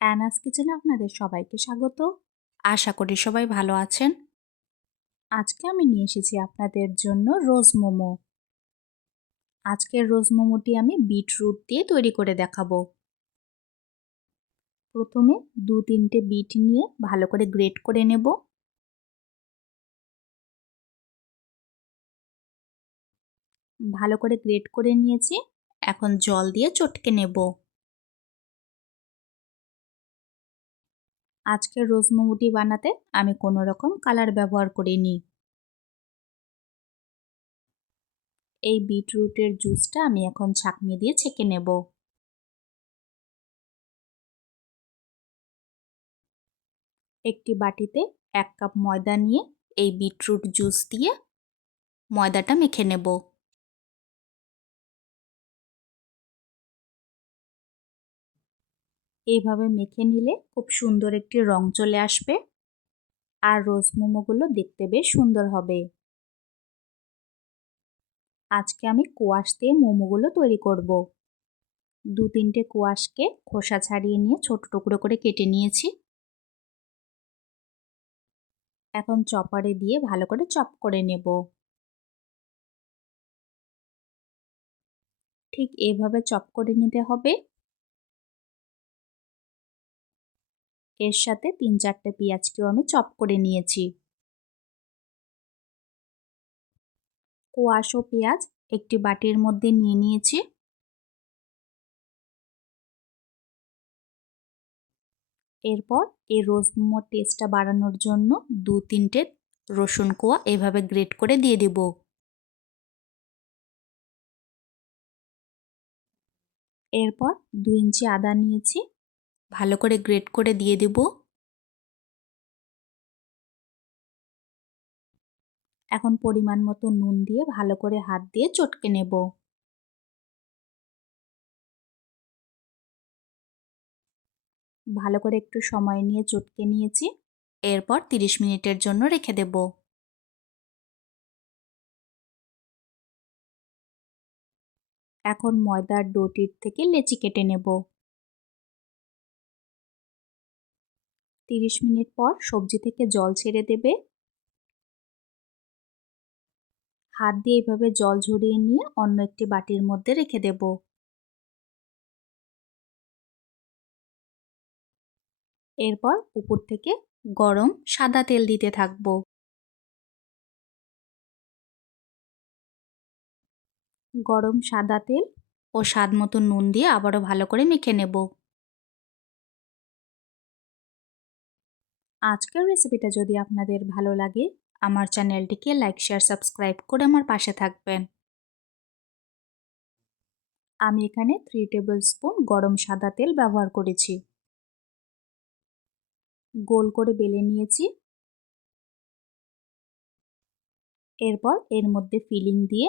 অ্যানাস কিচেনে আপনাদের সবাইকে স্বাগত। আশা করি সবাই ভালো আছেন। আজকে আমি নিয়ে এসেছি আপনাদের জন্য রোজ মোমো। আজকের রোজ মোমোটি আমি বিটরুট দিয়ে তৈরি করে দেখাবো। প্রথমে দু তিনটে বিট নিয়ে ভালো করে গ্রেট করে নেব। ভালো করে গ্রেট করে নিয়েছি। এখন জল দিয়ে চটকে নেব। আজকের রোজ মোমোটি বানাতে আমি কোনো রকম কালার ব্যবহার করিনি। এই বিটরুটের জুসটা আমি এখন ছাঁকনি দিয়ে ছেঁকে নেব। একটি বাটিতে এক কাপ ময়দা নিয়ে এই বিটরুট জুস দিয়ে ময়দাটা মেখে নেব। এইভাবে মেখে নিলে খুব সুন্দর একটি রং চলে আসবে। আর রোজ মোমোগুলো দেখতে বেশ সুন্দর হবে। আজকে আমি কোয়াশ দিয়ে মোমোগুলো তৈরি করব। দু তিনটে কোয়াশকে খোসা ছাড়িয়ে নিয়ে ছোট টুকরো করে কেটে নিয়েছি। এখন চপারে দিয়ে ভালো করে চপ করে নেব। ঠিক এভাবে চপ করে নিতে হবে। এর সাথে তিন চারটে পেঁয়াজকেও আমি চপ করে নিয়েছি। কোয়াশ পেঁয়াজ একটি বাটির মধ্যে নিয়ে নিয়েছি। এরপর এই রোজ টেস্টটা বাড়ানোর জন্য দু তিনটে রসুন কোয়া এভাবে গ্রেট করে দিয়ে দেব। এরপর দু ইঞ্চি আদা নিয়েছি। ভালো করে গ্রেট করে দিয়ে দেব। এখন পরিমাণ মতো নুন দিয়ে ভালো করে হাত দিয়ে চটকে নেব। ভালো করে একটু সময় নিয়ে চটকে নিয়েছি। এরপর 30 মিনিটের জন্য রেখে দেব। এখন ময়দার ডোটির থেকে লেচি কেটে নেব। তিরিশ মিনিট পর সবজি থেকে জল ছেড়ে দেবে। হাত দিয়ে এইভাবে জল ঝরিয়ে নিয়ে অন্য একটি বাটির মধ্যে রেখে দেব। এরপর উপর থেকে গরম সাদা তেল দিতে থাকব। গরম সাদা তেল ও স্বাদ মতো নুন দিয়ে আবারও ভালো করে মেখে নেব। আজকের রেসিপিটা যদি আপনাদের ভালো লাগে, আমার চ্যানেলটিকে লাইক শেয়ার সাবস্ক্রাইব করে আমার পাশে থাকবেন। আমি এখানে থ্রি টেবিল স্পুন গরম সাদা তেল ব্যবহার করেছি। গোল করে বেলে নিয়েছি। এরপর এর মধ্যে ফিলিং দিয়ে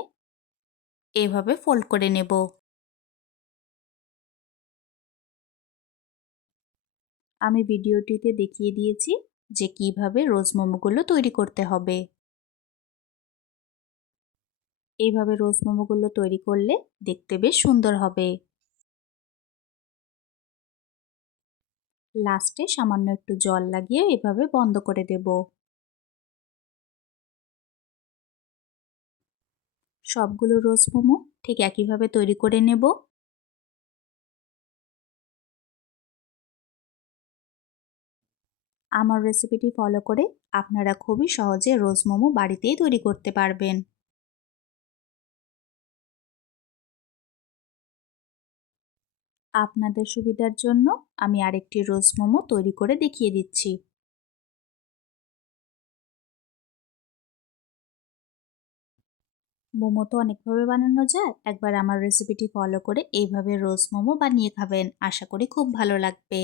এভাবে ফোল্ড করে নেব। আমি ভিডিওটিতে দেখিয়ে দিয়েছি যে কীভাবে রোজ মোমোগুলো তৈরি করতে হবে। এইভাবে রোজ মোমোগুলো তৈরি করলে দেখতে বেশ সুন্দর হবে। লাস্টে সামান্য একটু জল লাগিয়ে এভাবে বন্ধ করে দেব। সবগুলো রোজ মোমো ঠিক একইভাবে তৈরি করে নেব। আমার রেসিপিটি ফলো করে আপনারা খুবই সহজে রোজ মোমো বাড়িতেই তৈরি করতে পারবেন। আপনাদের সুবিধার জন্য আমি আরেকটি রোজ মোমো তৈরি করে দেখিয়ে দিচ্ছি। মোমো তো অনেকভাবে বানানো যায়, একবার আমার রেসিপিটি ফলো করে এইভাবে রোজ মোমো বানিয়ে খাবেন, আশা করি খুব ভালো লাগবে।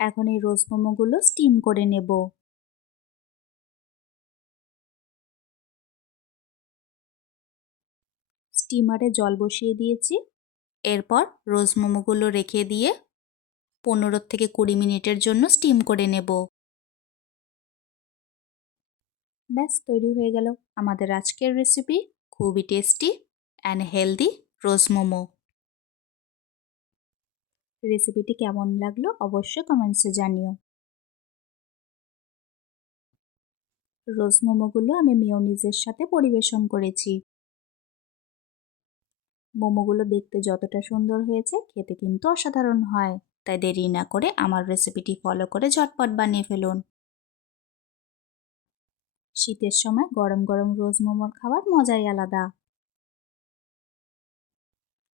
এখন এই রোজ মোমোগুলো স্টিম করে নেব। স্টিমারে জল বসিয়ে দিয়েছি। এরপর রোজ মোমোগুলো রেখে দিয়ে পনেরো থেকে কুড়ি মিনিটের জন্য স্টিম করে নেব। ব্যাস, তৈরি হয়ে গেল আমাদের আজকের রেসিপি খুবই tasty and healthy rose momo. রেসিপিটি কেমন লাগল অবশ্যই কমেন্টসে জানিও। রোজ মোমোগুলো আমি মিওনিজের সাথে পরিবেশন করেছি। মোমোগুলো দেখতে যতটা সুন্দর হয়েছে, খেতে কিন্তু অসাধারণ হয়। তাই দেরি না করে আমার রেসিপিটি ফলো করে ঝটপট বানিয়ে ফেলুন। শীতের সময় গরম গরম রোজ মোমোর খাবার মজাই আলাদা।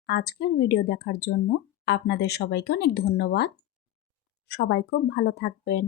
আজকের ভিডিও দেখার জন্য আপনাদের সবাইকে অনেক ধন্যবাদ। সবাই খুব ভালো থাকবেন।